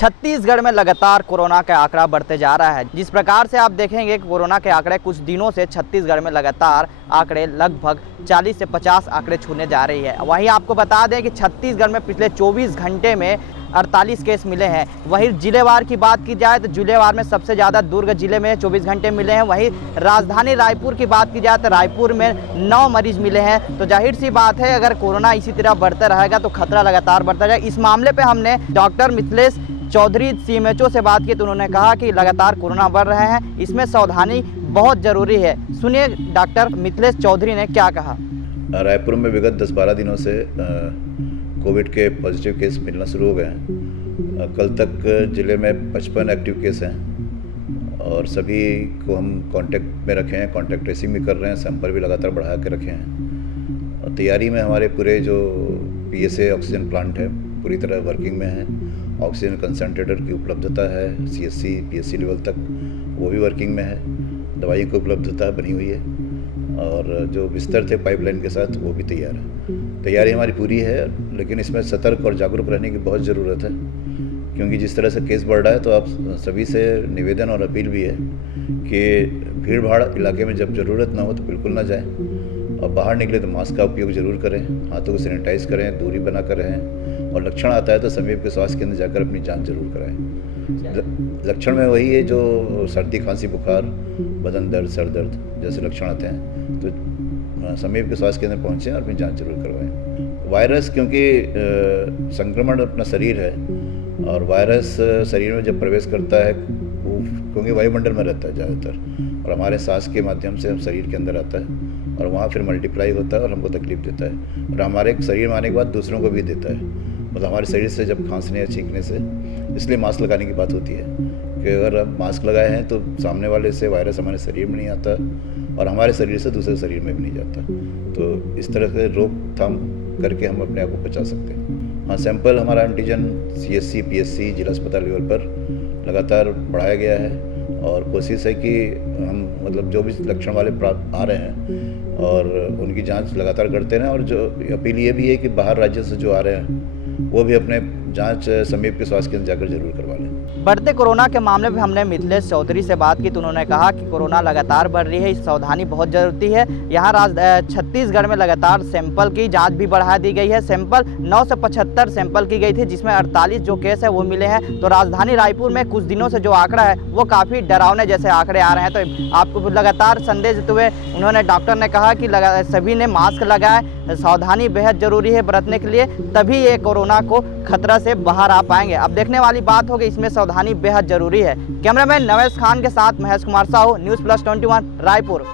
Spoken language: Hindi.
छत्तीसगढ़ में लगातार कोरोना का आंकड़ा बढ़ते जा रहा है। जिस प्रकार से आप देखेंगे कि कोरोना के आंकड़े कुछ दिनों से छत्तीसगढ़ में लगातार आंकड़े लगभग 40 से 50 आंकड़े छूने जा रही है। वहीं आपको बता दें कि छत्तीसगढ़ में पिछले 24 घंटे में 48 केस मिले हैं। वहीं जिलेवार की बात की जाए तो जिलेवार में सबसे ज़्यादा दुर्ग जिले में 24 घंटे मिले हैं। वहीं राजधानी रायपुर की बात की जाए तो रायपुर में 9 मरीज मिले हैं। तो जाहिर सी बात है, अगर कोरोना इसी तरह बढ़ता रहेगा तो खतरा लगातार बढ़ता जाएगा। इस मामले पर हमने डॉक्टर मिथिलेश चौधरी सीएमएचओ से बात की तो उन्होंने कहा कि लगातार कोरोना बढ़ रहे हैं, इसमें सावधानी बहुत ज़रूरी है। सुनिए डॉक्टर मिथिलेश चौधरी ने क्या कहा। रायपुर में विगत 10-12 दिनों से कोविड के पॉजिटिव केस मिलना शुरू हो गए हैं। कल तक ज़िले में 55 एक्टिव केस हैं और सभी को हम कांटेक्ट में रखे हैं, कांटेक्ट ट्रेसिंग भी कर रहे हैं, सैंपल भी लगातार बढ़ा के रखे हैं। और तैयारी में हमारे पूरे जो PSA ऑक्सीजन प्लांट है पूरी तरह वर्किंग में है। ऑक्सीजन कंसनट्रेटर की उपलब्धता है CSC PSC लेवल तक, वो भी वर्किंग में है। दवाई की उपलब्धता बनी हुई है और जो बिस्तर थे पाइपलाइन के साथ वो भी तैयार है। तैयारी हमारी पूरी है, लेकिन इसमें सतर्क और जागरूक रहने की बहुत ज़रूरत है, क्योंकि जिस तरह से केस बढ़ रहा है तो आप सभी से निवेदन और अपील भी है कि भीड़ भाड़ इलाके में जब ज़रूरत ना हो तो बिल्कुल ना जाएं और बाहर निकले तो मास्क का उपयोग ज़रूर करें, हाथों को सैनिटाइज करें, दूरी बना कर रहें और लक्षण आता है तो समीप के स्वास्थ्य केंद्र जाकर अपनी जांच जरूर कराएं। लक्षण में वही है जो सर्दी, खांसी, बुखार, बदन दर्द, सर दर्द जैसे लक्षण आते हैं तो समीप के स्वास्थ्य केंद्र पहुँचें और अपनी जांच जरूर करवाएं। वायरस क्योंकि संक्रमण अपना शरीर है और वायरस शरीर में जब प्रवेश करता है वो क्योंकि वायुमंडल में रहता है ज़्यादातर और हमारे सांस के माध्यम से शरीर के अंदर आता है और वहाँ फिर मल्टीप्लाई होता है और हमको तकलीफ देता है और हमारे शरीर में आने के बाद दूसरों को भी देता है। मतलब हमारे शरीर से जब खांसने या छींकने से, इसलिए मास्क लगाने की बात होती है कि अगर हम मास्क लगाए हैं तो सामने वाले से वायरस हमारे शरीर में नहीं आता और हमारे शरीर से दूसरे शरीर में भी नहीं जाता। तो इस तरह से रोकथाम करके हम अपने आप को बचा सकते हैं। हाँ, सैंपल हमारा एंटीजन CSC PSC जिला अस्पताल लेवल पर लगातार बढ़ाया गया है और कोशिश है कि हम मतलब जो भी लक्षण वाले प्राप्त आ रहे हैं और उनकी जांच लगातार करते रहें और जो अपील ये भी है कि बाहर राज्य से जो आ रहे हैं वो भी अपने जांच समीप के स्वास्थ्य केंद्र जाकर जरूर करवा लें। बढ़ते कोरोना के मामले में हमने मिथिलेश चौधरी से बात की तो उन्होंने कहा कि कोरोना लगातार बढ़ रही है, सावधानी बहुत जरूरी है। यहाँ छत्तीसगढ़ में लगातार सैंपल की जांच भी बढ़ा दी गई है। सैंपल 9 से 75 सैंपल की गई थी, जिसमें 48 जो केस है वो मिले हैं। तो राजधानी रायपुर में कुछ दिनों से जो आंकड़ा है वो काफ़ी डरावने जैसे आंकड़े आ रहे हैं। तो आपको लगातार संदेश देते हुए उन्होंने डॉक्टर ने कहा कि सभी ने मास्क लगाए, सावधानी बेहद जरूरी है बरतने के लिए, तभी ये कोरोना को खतरा से बाहर आ पाएंगे। अब देखने वाली बात होगी, इसमें सावधानी बेहद जरूरी है। कैमरामैन नवेश खान के साथ महेश कुमार साहू, News Plus 21 रायपुर।